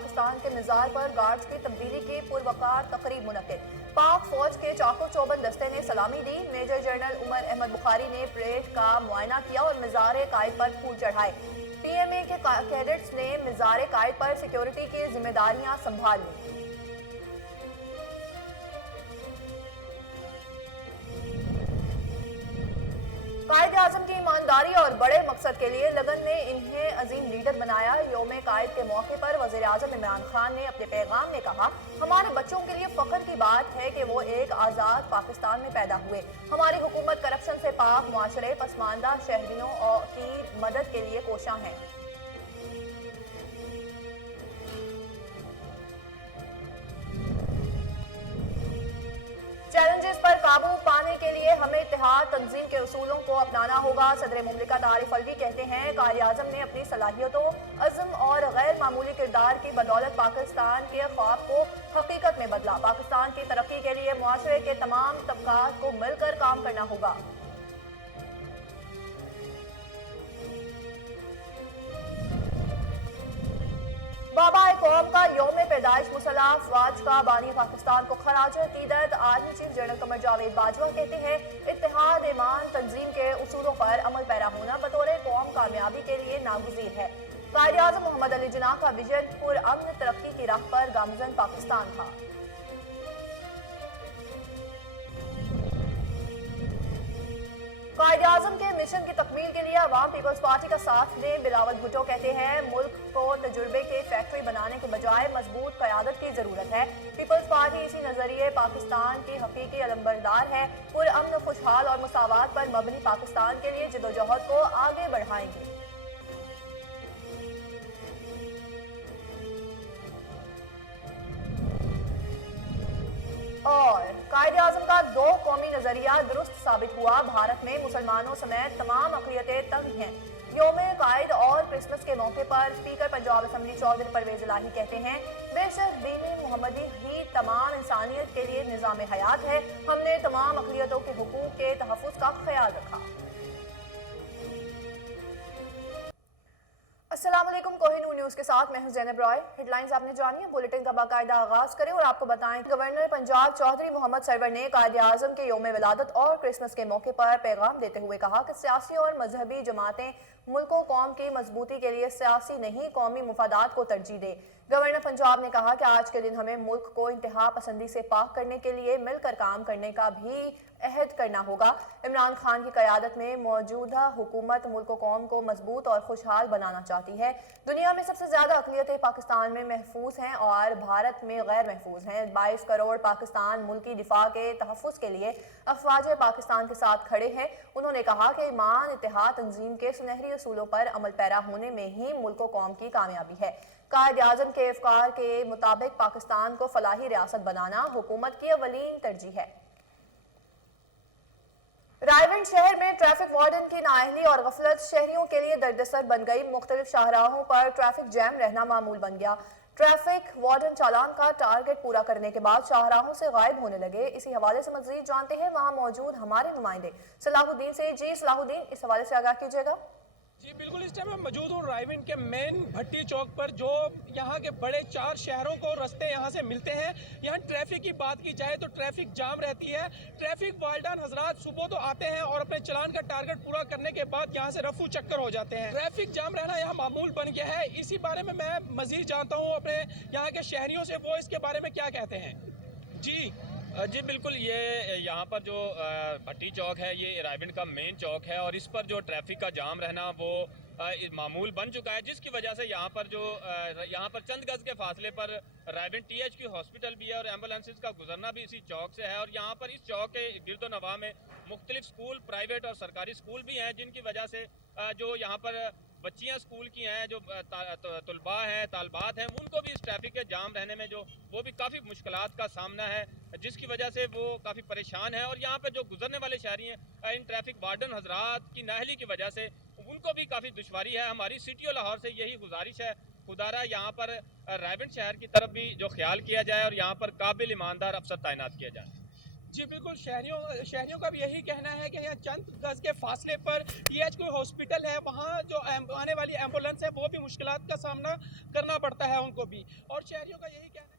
पाकिस्तान के मिज़ार पर गार्ड्स की तब्दीली की पुरवकार तकरीब मुनक्किद। पाक फौज के चाको चौबंद दस्ते ने सलामी दी। मेजर जनरल उमर अहमद बुखारी ने परेड का मुआयना किया और मिज़ार कायद पर फूल चढ़ाए। पीएमए के कैडेट्स ने मिज़ार कायद पर सिक्योरिटी की जिम्मेदारियां संभाल ली। कायद आज़म की ईमानदारी और बड़े मकसद के लिए लगन ने इन्हें अजीम लीडर बनाया। यौम कायद के मौके पर वज़ीर आज़म इमरान खान ने अपने पैगाम में कहा, हमारे बच्चों के लिए फख्र की बात है कि वो एक आज़ाद पाकिस्तान में पैदा हुए। हमारी हुकूमत करप्शन से पाक मुआशरे, पसमानदा शहरियों की मदद के लिए कोशां है। चैलेंजेस पर काबू पाने के लिए हमें इत्तेहाद तंजीम के उसूलों को अपनाना होगा। सदर मुमलिकत आरिफ अलवी कहते हैं, कायद-ए-आज़म ने अपनी सलाहियतों, अज़्म और गैर मामूली किरदार की बदौलत पाकिस्तान के ख्वाब को हकीकत में बदला। पाकिस्तान की तरक्की के लिए मुआशरे के तमाम तबकात को मिलकर काम करना होगा। बाबा कौम का यौम पैदाइश मुसल्लह अफवाज का बानी पाकिस्तान को खराज अकीदत। Army chief general Qamar Javed Bajwa कहते हैं, इत्तेहाद ईमान तंजीम के उसूलों पर अमल पैरा होना बतौर कौम कामयाबी के लिए नागुज़ीर है। कायद-ए-आज़म मोहम्मद अली जिन्ना का विजन पुरअमन तरक्की की राह पर गामजन पाकिस्तान था। कायद-ए-आज़म के मिशन की तकमील के लिए अवाम पीपल्स पार्टी का साथ दें। बिलावल भुट्टो कहते हैं, मुल्क को तजुर्बे के फैक्ट्री बनाने के बजाय मजबूत क़यादत की जरूरत है। पीपल्स पार्टी इसी नजरिए पाकिस्तान की हकीकी अलंबरदार है। पुरअमन, खुशहाल और मुसावात पर मबनी पाकिस्तान के लिए जदोजहद को आगे बढ़ाएंगे। और कायद-ए-आज़म का दो कौमी नजरिया दुरुस्त साबित हुआ। भारत में मुसलमानों समेत तमाम अक़लियतें तंग हैं। यौम कायद और क्रिसमस के मौके पर स्पीकर पंजाब असम्बली चौधरी परवेज इलाही कहते हैं, बेशक दीन मोहम्मदी ही तमाम इंसानियत के लिए निज़ाम हयात है। हमने तमाम अक़लियतों के हुकूक के तहफ़्फ़ुज़ का ख्याल रखा। अस्सलाम वालेकुम, कोहिनूर न्यूज़ के साथ मैं हूं ज़ैनब रॉय। हेडलाइंस आपने जानी है, बुलेटिन का बाकायदा आगाज करें और आपको बताएं, गवर्नर पंजाब चौधरी मोहम्मद सरवर ने कायद-ए-आज़म के यौम विलादत और क्रिसमस के मौके पर पैगाम देते हुए कहा कि सियासी और मजहबी जमातें मुल्क व कौम की मजबूती के लिए सियासी नहीं कौमी मुफादात को तरजीह दे। गवर्नर पंजाब ने कहा कि आज के दिन हमें मुल्क को इंतहा पसंदी से पाक करने के लिए मिलकर काम करने का भी अहद करना होगा। इमरान खान की क़यादत में मौजूदा हुकूमत मुल्क व कौम को मजबूत और खुशहाल बनाना चाहती है। दुनिया में सबसे ज़्यादा अक़लियतें पाकिस्तान में महफूज हैं और भारत में गैर महफूज हैं। 22 करोड़ पाकिस्तान मुल्की दिफा के तहफ़्फ़ुज़ के लिए अफ़वाज पाकिस्तान के साथ खड़े हैं। उन्होंने कहा कि ईमान, इत्तेहाद तंजीम के सुनहरी असूलों पर अमल पैरा होने में ही मुल्क व कौम की कामयाबी है। कायद-ए-आज़म के अफ़कार के मुताबिक पाकिस्तान को फलाही रियासत बनाना हुकूमत की अवलीन तरजीह है। रायगढ़ शहर में ट्रैफिक वार्डन की नाअहली और गफलत शहरियों के लिए दर्दसर बन गई। मुख्तलिफ शाहराहों पर ट्रैफिक जैम रहना मामूल बन गया। ट्रैफिक वार्डन चालान का टारगेट पूरा करने के बाद शाहराहों से गायब होने लगे। इसी हवाले से मजीद जानते हैं वहां मौजूद हमारे नुमाइंदे सलाहुद्दीन से। जी सलाहुद्दीन, इस हवाले से आगाह कीजिएगा। जी बिल्कुल, इस टाइम मैं मौजूद हूँ रायविंड के मेन भट्टी चौक पर, जो यहाँ के बड़े 4 शहरों को रास्ते यहाँ से मिलते हैं। यहाँ ट्रैफिक की बात की जाए तो ट्रैफिक जाम रहती है। ट्रैफिक वार्डन हजरात सुबह तो आते हैं और अपने चलान का टारगेट पूरा करने के बाद यहाँ से रफू चक्कर हो जाते हैं। ट्रैफिक जाम रहना यहाँ मामूल बन गया है। इसी बारे में मैं मजीद जानता हूँ अपने यहाँ के शहरियों से, वो इसके बारे में क्या कहते हैं। जी बिल्कुल, ये यहाँ पर जो भट्टी चौक है ये रायविंड का मेन चौक है और इस पर जो ट्रैफिक का जाम रहना वो मामूल बन चुका है, जिसकी वजह से यहाँ पर चंद गज के फासले पर रायविंड THQ हॉस्पिटल भी है और एम्बुलेंसेज का गुजरना भी इसी चौक से है। और यहाँ पर इस चौक के गिरदोनवा में मुख्तलिफ स्कूल, प्राइवेट और सरकारी स्कूल भी हैं, जिनकी वजह से जो यहाँ पर बच्चियां स्कूल की हैं, जो तलबा हैं, तालबात हैं, उनको भी इस ट्रैफिक के जाम रहने में वो भी काफ़ी मुश्किलात का सामना है, जिसकी वजह से वो काफ़ी परेशान है। और यहाँ पे जो गुजरने वाले शहरी हैं, इन ट्रैफिक वार्डन हजरात की नाअहली की वजह से उनको भी काफ़ी दुश्वारी है। हमारी सिटी लाहौर से यही गुजारिश है, खुदारा यहाँ पर रायविंड शहर की तरफ भी जो ख्याल किया जाए और यहाँ पर काबिल ईमानदार अफसर तैनात किया जाए। जी बिल्कुल, शहरियों का भी यही कहना है कि यहाँ चंद गज के फासले पर THQ हॉस्पिटल है वहाँ जो आने वाली एम्बुलेंस है वो भी मुश्किलात का सामना करना पड़ता है उनको भी, और शहरियों का यही कहना है।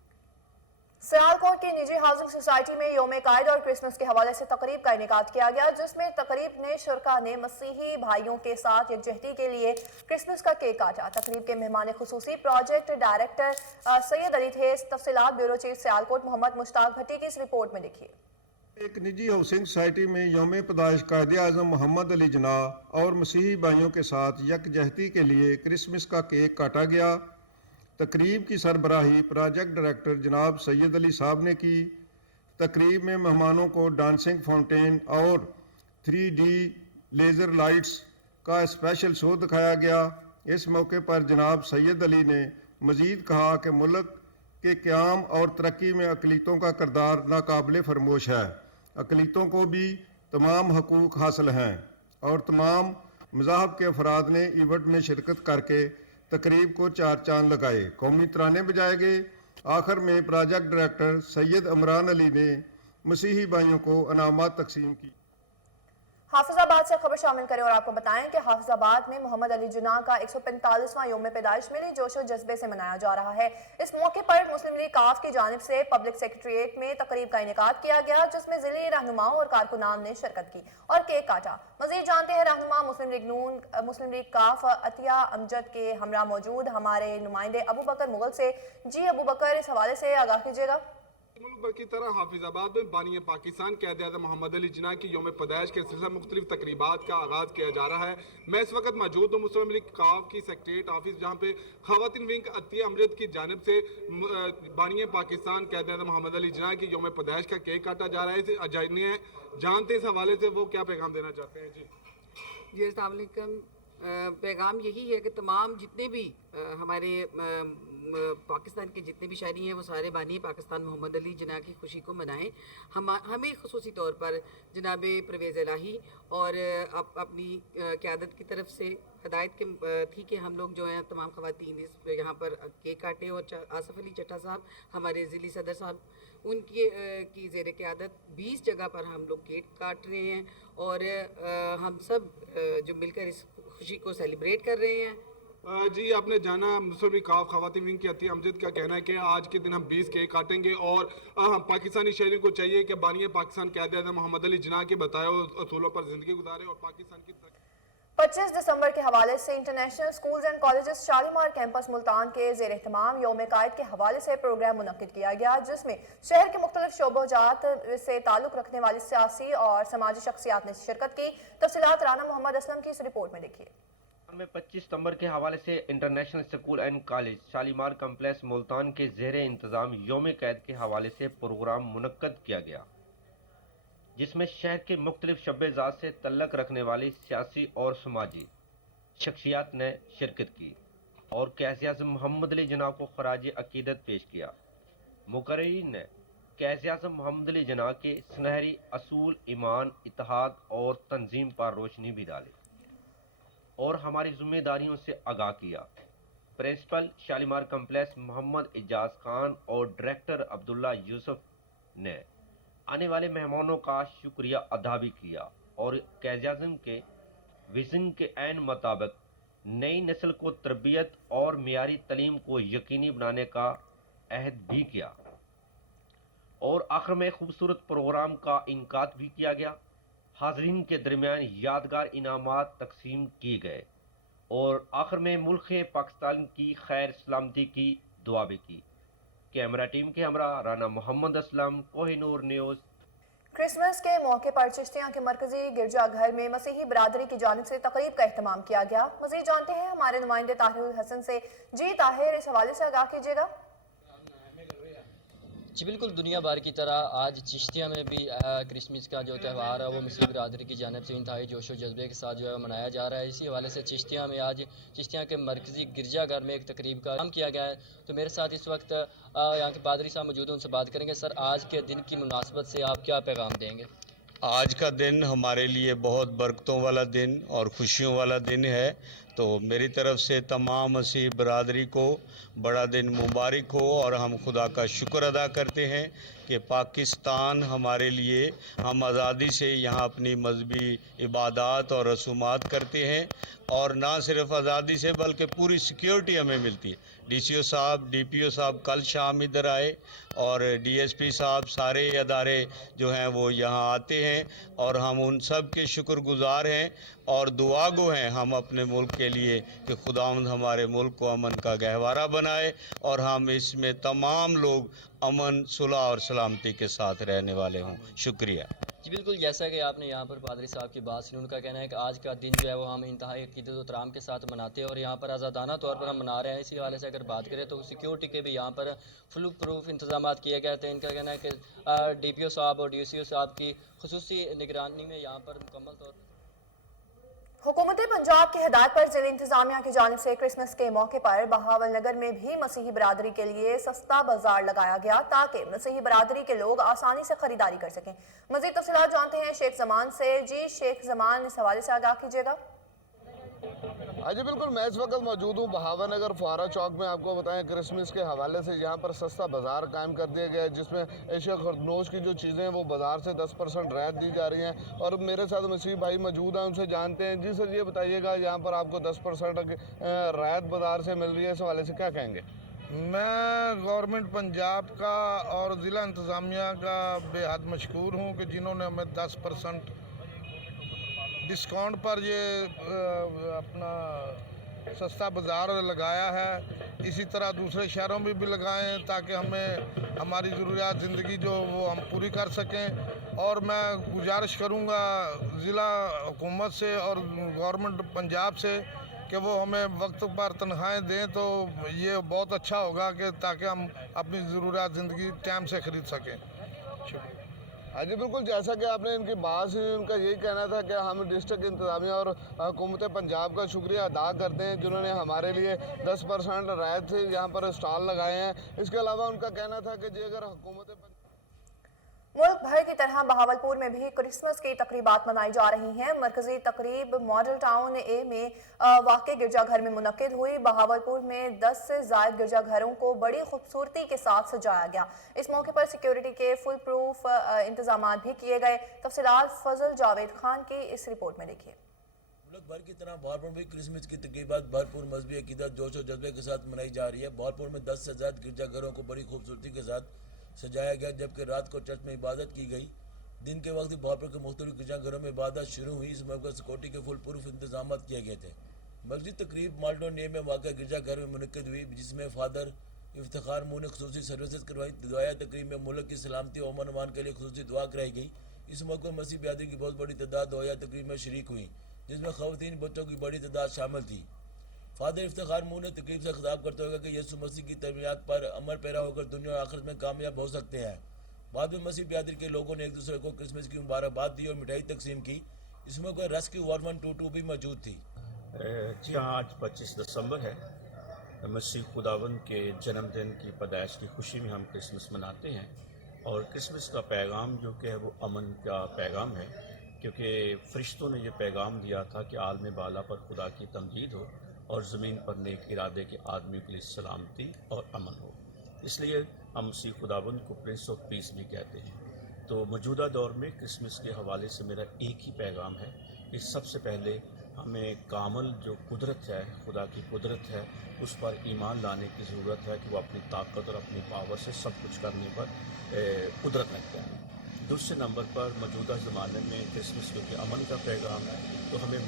सियालकोट की निजी हाउसिंग सोसाइटी में यौम कायद और क्रिसमस के हवाले से तकरीब का इनेकाद किया गया, जिसमें तकरीब ने शुरका ने मसीही भाइयों के साथ यकजहती के लिए क्रिसमस का केक काटा। तकरीब के मेहमान खुसूसी प्रोजेक्ट डायरेक्टर सैयद अली थे। तफसीलात ब्यूरो चीफ सियालकोट मोहम्मद मुश्ताक भट्टी की इस रिपोर्ट में देखिए। एक निजी हाउसिंग सोसाइटी में यौम पैदाइश कायदे आज़म मोहम्मद अली जिन्नाह और मसीही भाइयों के साथ यकजहती के लिए क्रिसमस का केक काटा गया। तकरीब की सरबराही प्रोजेक्ट डायरेक्टर जनाब सैयद अली साहब ने की। तकरीब में मेहमानों को डांसिंग फाउंटेन और 3D लेज़र लाइट्स का स्पेशल शो दिखाया गया। इस मौके पर जनाब सैयद अली ने मज़ीद कहा कि मुल्क के क़याम और तरक्की में अक़लीतों का किरदार नाकाबिले फरमोश है। अक़लीतों को भी तमाम हकूक़ हासिल हैं और तमाम मज़ाहब के अफराद ने इवेंट में शिरकत करके तकरीब को चार चांद लगाए। कौमी तराने बजाए गए। आखिर में प्रोजेक्ट डायरेक्टर सैयद इमरान अली ने मसीही भाइयों को इनामात तकसीम की। हाफिजाबाद से खबर शामिल करें और आपको बताएं कि हाफिजाबाद में मोहम्मद अली जिन्नाह का 145वां यौम पैदाइश मिली जोशो जज्बे से मनाया जा रहा है। इस मौके पर मुस्लिम लीग काफ की जानिब से पब्लिक सेक्रेटरीट में तकरीब का इनेकाद किया गया, जिसमें जिले रहनुमाओं और कारकुनान ने शिरकत की और केक काटा। मजीद जानते हैं रहनुमा मुस्लिम लीग नून मुस्लिम लीग काफ अतिया अमजद के हमरा मौजूद हमारे नुमाइंदे अबू बकर मुगल से। जी अबू बकर, इस हवाले से आगाह कीजिएगा। मुल्क भर की तरह हाफिजाबाद में बानी पाकिस्तान क़यादे आज़म मोहम्मद अली जिन्नाह की यौम पैदाइश के सिलसिले मुख्तलिफ तकरीबात का आगाज़ किया जा रहा है। मैं इस वक्त मौजूद हूँ मुस्लिम लीग काफ की सेक्रेटरीट ऑफिस, जहाँ पे खवातीन विंग अतिया अमजद की जानिब से बानी पाकिस्तान क़यादे आज़म मोहम्मद अली जिन्नाह की यौम पैदाइश का केक काटा जा रहा है। जानते इस हवाले से वो क्या पैगाम देना चाहते हैं। जी अस्सलाम वालेकुम। पैगाम यही है कि तमाम जितने भी हमारे पाकिस्तान के जितने भी शायरी हैं वो सारे बानी पाकिस्तान मोहम्मद अली जिन्नाह की खुशी को मनाएं। हमें खुसूसी तौर पर जनाब परवेज़ इलाही और अपनी क़यादत की तरफ से हदायत के थी कि हम लोग जो हैं तमाम ख़वातीन इस यहाँ पर केक काटे और आसफ़ अली चट्टा साहब हमारे ज़िली सदर साहब उनकी की ज़ेर क़यादत 20 जगह पर हम लोग केक काट रहे हैं और हम सब जो मिलकर इस खुशी को सेलिब्रेट कर रहे हैं। जी आपने जाना मुस्लिम लीग काफ खवातीन विंग की अतिया अमजद का कहना है कि आज के दिन हम 20 केक काटेंगे और पाकिस्तानी शहरियों को चाहिए कि बानी पाकिस्तान क़यादे आज़म मोहम्मद अली जिन्नाह के बताए असूलों पर ज़िंदगी गुजारे और पाकिस्तान की 25 दिसंबर के हवाले से international schools and colleges Shalimar campus Multan के ज़ेर एहतमाम यौम कायद के हवाले से प्रोग्राम मुनक्किद किया गया, जिसमें शहर के मुख्तलिफ शोबोजात से ताल्लुक़ रखने वाली सियासी और समाजी शख्सियात ने शिरकत की। तफसीलात राना मोहम्मद असलम की इस रिपोर्ट में देखिए। में 25 सितंबर के हवाले से international school and college Shalimar complex Multan के ज़ेर इंतज़ाम यौम कैद के हवाले से प्रोग्राम मुनक्कद किया गया, जिसमें शहर के मुख्तलिफ शब्बेज़ात से तल्लक रखने वाली सियासी और समाजी शख्सियात ने शिरकत की और क़यादे आज़म मोहम्मद अली जिन्नाह को खराज अकीदत पेश किया। मुकर्रिरीन ने क़यादे आज़म मोहम्मद अली जिन्नाह के सुनहरी असूल ईमान, इत्तेहाद और तंजीम पर रोशनी भी डाली और हमारी जिम्मेदारियों से आगाह किया। प्रिंसिपल शालीमार कम्प्लेक्स मोहम्मद एजाज खान और डायरेक्टर अब्दुल्ला यूसुफ ने आने वाले मेहमानों का शुक्रिया अदा भी किया और क़यादे आज़म के विज़न के ऐन मुताबिक नई नस्ल को तरबियत और मियारी तालीम को यकीनी बनाने का अहद भी किया और आखिर में खूबसूरत प्रोग्राम का इनकाद भी किया गया। हाज़रीन के दरमियान यादगार इनामात तकसीम किए गए और आखिर में मुल्क पाकिस्तान की खैर सलामती की दुआ भी की। कैमरा टीम के हमरा राना मोहम्मद असलम, कोहिनूर न्यूज़। क्रिसमस के मौके पर चिश्तियां के मरकजी गिरजाघर में मसीही बरादरी की जानिब से तकरीब का एहतमाम किया गया। मज़ीद जानते हैं हमारे नुमाइंदे ताहिर हसन से। जी ताहिर, इस हवाले से आगाह कीजिएगा। जी बिल्कुल, दुनिया भर की तरह आज चिश्तिया में भी क्रिसमस का जो त्यौहार है वो मुस्लिम बिरादरी की जानिब से इंतहाई जोशो जज्बे के साथ जो है मनाया जा रहा है। इसी हवाले से चिश्तिया में आज चिश्तिया के मरकज़ी गिरजाघर में एक तकरीब का काम किया गया है। तो मेरे साथ इस वक्त यहाँ के पादरी साहब मौजूद हैं, उनसे बात करेंगे। सर, आज के दिन की मुनासबत से आप क्या पैगाम देंगे? आज का दिन हमारे लिए बहुत बरकतों वाला दिन और खुशियों वाला दिन है। तो तो मेरी तरफ से तमाम मसीह बरादरी को बड़ा दिन मुबारक हो और हम खुदा का शुक्र अदा करते हैं कि पाकिस्तान हमारे लिए हम आज़ादी से यहाँ अपनी मजहबी इबादत और रसूमात करते हैं और ना सिर्फ आज़ादी से बल्कि पूरी सिक्योरिटी हमें मिलती है। DCO साहब, DPO साहब कल शाम इधर आए और DSP साहब, सारे अदारे जो हैं वो यहाँ आते हैं और हम उन सब के शुक्रगुजार हैं और दुआ गो हैं हम अपने मुल्क के लिए कि खुदावंद हमारे मुल्क को अमन का गहवारा बनाए और हम इसमें तमाम लोग अमन, सुलह और सलामती के साथ रहने वाले हों। शुक्रिया जी बिल्कुल, जैसा कि आपने यहाँ पर पादरी साहब की बात सुनी, उनका कहना है कि आज का दिन जो है वो हम इंतहाई अक़ीदत व तराम के साथ मनाते हैं और यहाँ पर आज़ादाना तौर पर हम मना रहे हैं। इसी हवाले से अगर बात करें तो सिक्योरिटी के भी यहाँ पर फुल प्रूफ इंतजाम किए गए थे। इनका कहना है कि DPO साहब और DCO साहब की खुसूसी निगरानी में यहाँ पर मुकम्मल तौर पर हुकूमत पंजाब की हिदायत पर जिला इंतजामिया की जानिब से क्रिसमस के मौके पर बहावल नगर में भी मसीही बरादरी के लिए सस्ता बाजार लगाया गया ताकि मसीही बरादरी के लोग आसानी से खरीदारी कर सकें। मजीद तफसीलात जानते हैं शेख जमान से। जी शेख जमान, इस हवाले से आगाह कीजिएगा। जी बिल्कुल, मैं इस वक्त मौजूद हूँ बहावा नगर फुहारा चौक में। आपको बताएं क्रिसमस के हवाले से यहाँ पर सस्ता बाज़ार कायम कर दिया गया है जिसमें एशिया खरनोश की जो चीज़ें हैं वो बाज़ार से 10% रियायत दी जा रही हैं। और मेरे साथ मसीह भाई मौजूद हैं, उनसे जानते हैं। जी सर, ये बताइएगा यहाँ पर आपको 10% रियायत बाज़ार से मिल रही है, इस हवाले से क्या कहेंगे? मैं गवर्नमेंट पंजाब का और ज़िला इंतज़ामिया का बेहद मशकूर हूँ कि जिन्होंने हमें 10% डिस्काउंट पर ये अपना सस्ता बाज़ार लगाया है। इसी तरह दूसरे शहरों में भी लगाएं ताकि हमें हमारी ज़रूरियात ज़िंदगी जो वो हम पूरी कर सकें। और मैं गुजारिश करूँगा ज़िला हुकूमत से और गवर्नमेंट पंजाब से कि वो हमें वक्त पर तनख्वाहें दें तो ये बहुत अच्छा होगा कि ताकि हम अपनी ज़रूरियात ज़िंदगी टाइम से ख़रीद सकें। शुक्रिया। हाँ जी बिल्कुल, जैसा कि आपने इनकी बात सुनी, उनका यही कहना था कि हम डिस्ट्रिक्ट इंतज़ामिया और हुकूमत पंजाब का शुक्रिया अदा करते हैं जिन्होंने हमारे लिए 10% रियायत से यहाँ पर स्टॉल लगाए हैं। इसके अलावा उनका कहना था कि जी अगर हुकूमत मुल्क भर की तरह बहावलपुर में भी क्रिसमस की तकरीबात मनाई जा रही हैं। मरकजी तकरीब मॉडल टाउन ए में वाक़े गिरजाघर में मुनक्किद हुई। बहावलपुर में 10 से ज़ायद गिरजाघरों को बड़ी खूबसूरती के साथ सजाया गया। इस मौके पर सिक्योरिटी के फुल प्रूफ इंतजाम भी किए गए। तफसीलात फजल जावेद खान की इस रिपोर्ट में देखिए। मुल्क भर की तरह बहावलपुर में भी क्रिसमस की तकरीबात भरपूर मजहबी अकीदत, जोश और जज्बे के साथ मनाई जा रही है। बहावलपुर में 10 से ज़्यादा गिरजाघरों को बड़ी खूबसूरती के साथ सजाया गया, जबकि रात को चर्च में इबादत की गई। दिन के वक्त बहावलपुर के मुख्तलिफ गिरजाघरों में इबादत शुरू हुई। इस मौके पर सिक्योरिटी के फुल प्रूफ इंतजाम किए गए थे। मस्जिद तकरीब माल्टोन ने में वाक़ गिरजाघर में मुनक्किद हुई जिसमें फादर इफ्तिखार मुँह ने खसूसी सर्विसेज करवाई। दुआया तकरीब में मुल्क की सलामती और अमन अमान के लिए खसूसी दुआ कराई गई। इस मौके पर मसीह बिरादरी की बहुत बड़ी तादाद दुआया तकरीब में शरीक हुई जिसमें ख़वातीन बच्चों की बड़ी तादाद शामिल थी। फादर इफ्तिखार मुँह ने तकरीब से खिताब करते हुए कि यीशु मसीह की तरबियत पर अमल पैरा होकर दुनिया और आखिरत में कामयाब हो सकते हैं। बाद में मसीह बिरादरी के लोगों ने एक दूसरे को क्रिसमस की मुबारकबाद दी और मिठाई तकसीम की। इसमें कोई रेस्क्यू 1122 भी मौजूद थी। जी हाँ, आज 25 दिसंबर है। मसीह खुदावंद के जन्मदिन की पैदाइश की खुशी में हम क्रिसमस मनाते हैं और क्रिसमस का पैगाम जो कि है वो अमन का पैगाम है, क्योंकि फरिश्तों ने ये पैगाम दिया था कि आलम बाला पर खुदा की तमजीद हो और ज़मीन पर नेक इरादे के आदमियों के लिए सलामती और अमन हो। इसलिए हम मसीह खुदावंद को प्रिंस ऑफ पीस भी कहते हैं। तो मौजूदा दौर में क्रिसमस के हवाले से मेरा एक ही पैगाम है कि सबसे पहले हमें कामल जो कुदरत है, खुदा की कुदरत है, उस पर ईमान लाने की ज़रूरत है कि वो अपनी ताकत और अपनी पावर से सब कुछ करने पर कुदरत रखता है। दूसरे नंबर पर मौजूदा ज़माने में क्रिसमस क्योंकि अमन का पैगाम है तो हमें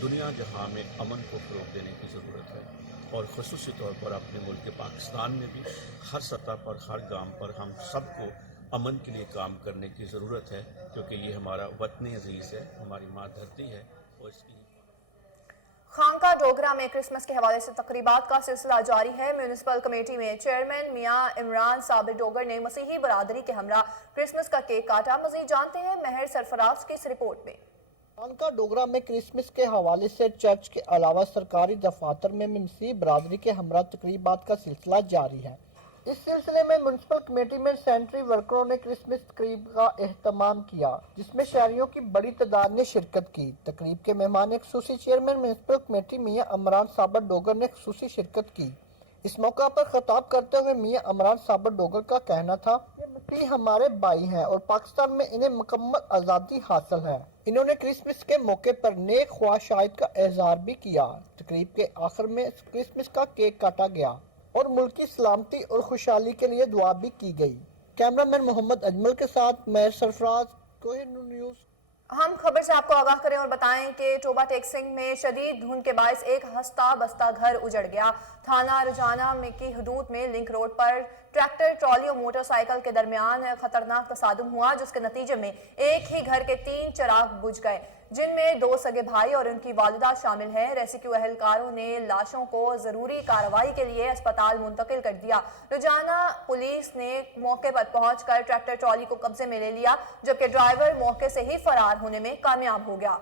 दुनिया जहां में अमन को फ़रोग़ देने की ज़रूरत है और ख़ुसूसी तौर पर अपने मुल्क पाकिस्तान में भी हर सतह पर, हर गांव पर हम सबको अमन के लिए काम करने की ज़रूरत है, क्योंकि ये हमारा वतन अज़ीज़ है, हमारी माँ धरती है। और इसकी खानका डोगरा में क्रिसमस के हवाले से तकरीबात का सिलसिला जारी है। म्यूनिसिपल कमेटी में चेयरमैन मियां इमरान साबिर डोगर ने मसीही बरादरी के हमरा क्रिसमस का केक काटा। मज़ीद जानते हैं महर सरफराज की इस रिपोर्ट में। खानका डोगरा में क्रिसमस के हवाले से चर्च के अलावा सरकारी दफातर में मसीही बरादरी के हमरा तकरीबात का सिलसिला जारी है। इस सिलसिले में म्युनिसिपल कमेटी में सैनिटरी वर्करों ने क्रिसमस तकरीब का एहतमाम किया, जिसमें शहरियों की बड़ी तादाद ने शिरकत की। तकरीब के मेहमान खसूसी चेयरमैन म्युनिसिपल कमेटी मियां अमरान साबर डोगर ने खसूसी शिरकत की। इस मौका पर खिताब करते हुए मियां अमरान साबर डोगर का कहना था कि मसीह हमारे भाई हैं और पाकिस्तान में इन्हें मुकम्मल आज़ादी हासिल है। इन्होंने क्रिसमस के मौके पर नेक ख्वाहिशात का इजहार भी किया। तकरीब के आखिर में क्रिसमस का केक काटा गया और मुल्क की सलामती और खुशहाली के लिए दुआ भी की गई। कैमरामैन मोहम्मद अजमल के साथ मैं सरफराज, कोहिनूर न्यूज़। हम खबर से आपको आगाह करें और बताएं कि टोबा टेक्सिंग में शदीद धुंध के बायस एक हंसता बसता घर उजड़ गया। थाना रुझाना में की हदूद में लिंक रोड पर ट्रैक्टर, ट्रॉली और मोटरसाइकिल के दरमियान खतरनाक तसादुम हुआ, जिसके नतीजे में एक ही घर के 3 चिराग बुझ गए, जिनमें 2 सगे भाई और उनकी वालिदा शामिल है। रेस्क्यू एहलकारों ने लाशों को जरूरी कार्रवाई के लिए अस्पताल मुंतकिल कर दिया। रुझाना पुलिस ने मौके पर पहुंचकर ट्रैक्टर ट्रॉली को कब्जे में ले लिया, जबकि ड्राइवर मौके से ही फरार होने में कामयाब हो गया।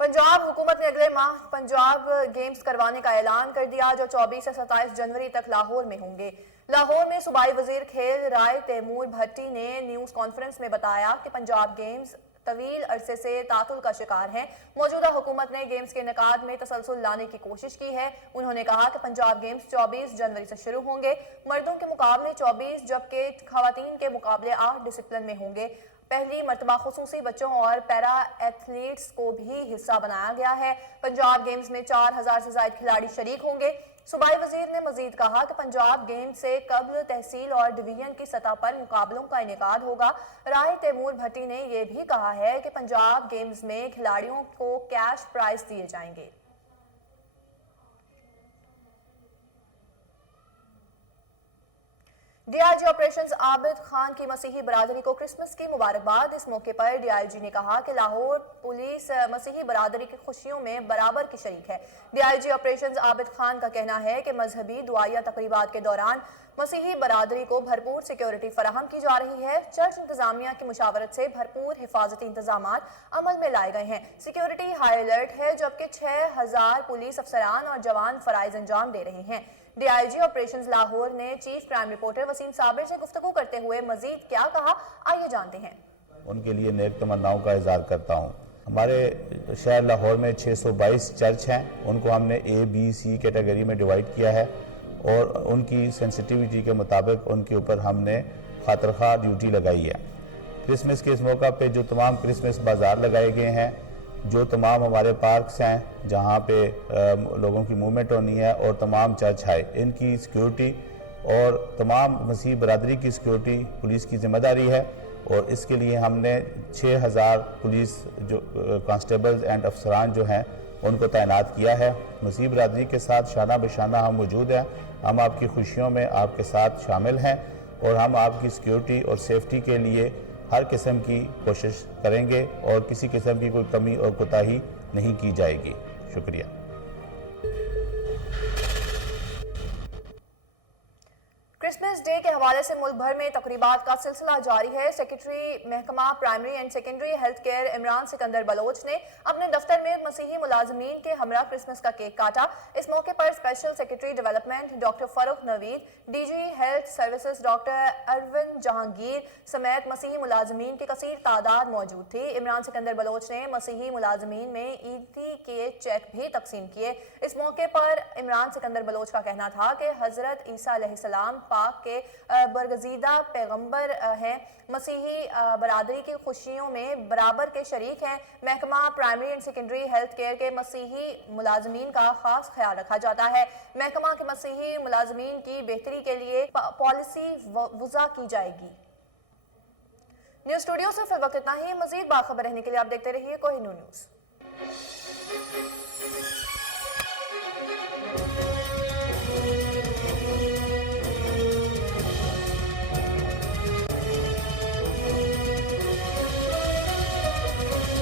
पंजाब हुकूमत ने अगले माह पंजाब गेम्स करवाने का ऐलान कर दिया, जो 24 से 27 जनवरी तक लाहौर में होंगे। लाहौर में सूबाई वजीर खेल राय तैमूर भट्टी ने न्यूज़ कॉन्फ्रेंस में बताया कि पंजाब गेम्स तवील अरसे से तातुल का शिकार हैं। मौजूदा हुकूमत ने गेम्स के इनेकाद में तसलसल लाने की कोशिश की है। उन्होंने कहा कि पंजाब गेम्स 24 जनवरी से शुरू होंगे। मर्दों के मुकाबले 24 जबकि खवातीन के मुकाबले 8 डिसिप्लिन में होंगे। पहली मरतबा खुसूसी बच्चों और पैरा एथलीट्स को भी हिस्सा बनाया गया है। पंजाब गेम्स में 4000 से ज्यादा खिलाड़ी शरीक होंगे। सूबाई वजीर ने मजीद कहा कि पंजाब गेम्स से कब्ल तहसील और डिवीजन की सतह पर मुकाबलों का इनेकाद होगा। राय तैमूर भट्टी ने यह भी कहा है कि पंजाब गेम्स में खिलाड़ियों को कैश प्राइज दिए जाएंगे। डीआईजी ऑपरेशंस आबिद खान की मसीही बरादरी को क्रिसमस की मुबारकबाद। इस मौके पर डीआईजी ने कहा कि लाहौर पुलिस मसीही बरादरी की खुशियों में बराबर की शरीक है। डीआईजी ऑपरेशंस आबिद खान का कहना है कि मजहबी दुआया तकरीबात के दौरान मसीही बरादरी को भरपूर सिक्योरिटी फराहम की जा रही है। चर्च इंतजामिया की मुशावरत से भरपूर हिफाजती इंतजाम अमल में लाए गए हैं। सिक्योरिटी हाई अलर्ट है, जबकि 6000 पुलिस अफसरान और जवान फराइज अंजाम दे रहे हैं। डीआईजी ऑपरेशंस लाहौर ने chief crime reporter Waseem Sabir से गुफ्तगू करते हुए मजीद क्या कहा, आइए जानते हैं। उनके लिए नेक तमन्नाओं का इज़हार करता हूँ। हमारे शहर लाहौर में 622 चर्च हैं, उनको हमने A-B-C कैटेगरी में डिवाइड किया है और उनकी सेंसिटिविटी के मुताबिक उनके ऊपर हमने खातरखा ड्यूटी लगाई है। क्रिसमस के इस मौका पे जो तमाम क्रिसमस बाज़ार लगाए गए हैं, जो तमाम हमारे पार्क्स हैं जहाँ पे लोगों की मूवमेंट होनी है और तमाम चर्च है, इनकी सिक्योरिटी और तमाम मसीही बरादरी की सिक्योरिटी पुलिस की जिम्मेदारी है और इसके लिए हमने 6000 पुलिस जो कांस्टेबल्स एंड अफसरान जो हैं उनको तैनात किया है। मसीही बरादरी के साथ शाना बशाना हम मौजूद हैं। हम आपकी खुशियों में आपके साथ शामिल हैं और हम आपकी सिक्योरिटी और सेफ्टी के लिए हर किस्म की कोशिश करेंगे और किसी किस्म की कोई कमी और कोताही नहीं की जाएगी। शुक्रिया। क्रिसमस डे के हवाले से मुल्क भर में तकरीबात का सिलसिला जारी है। सेक्रेटरी महकमा primary and secondary health care Imran Sikandar Baloch ने अपने दफ्तर में मसीही मुलाजमीन के हमरा क्रिसमस का केक काटा। इस मौके पर special secretary development doctor Farrukh Naveed, DG health services doctor Arvind Jahangir समेत मसीही मुलाजमीन की कसीर तादाद मौजूद थी। इमरान सिकंदर बलोच ने मसीही मुलाजमीन में ईदी के चेक भी तकसीम किए। इस मौके पर इमरान सिकंदर बलोच का कहना था कि हजरत ईसा अलैहिस्सलाम पाक के बरगजीदा पैगंबर हैं, मसीही बरादरी की खुशियों में बराबर के शरीक हैं। महकमा primary and secondary health care के मसीही मुलाजमीन का खास ख्याल रखा जाता है। महकमा के मसीही मुलाजमीन की बेहतरी के लिए पॉलिसी वज़ा की जाएगी। न्यूज़ स्टूडियो से फिर वक्त इतना ही। मजीद बाखबर रहने के लिए आप देखते रहिए कोहिनूर न्यूज़।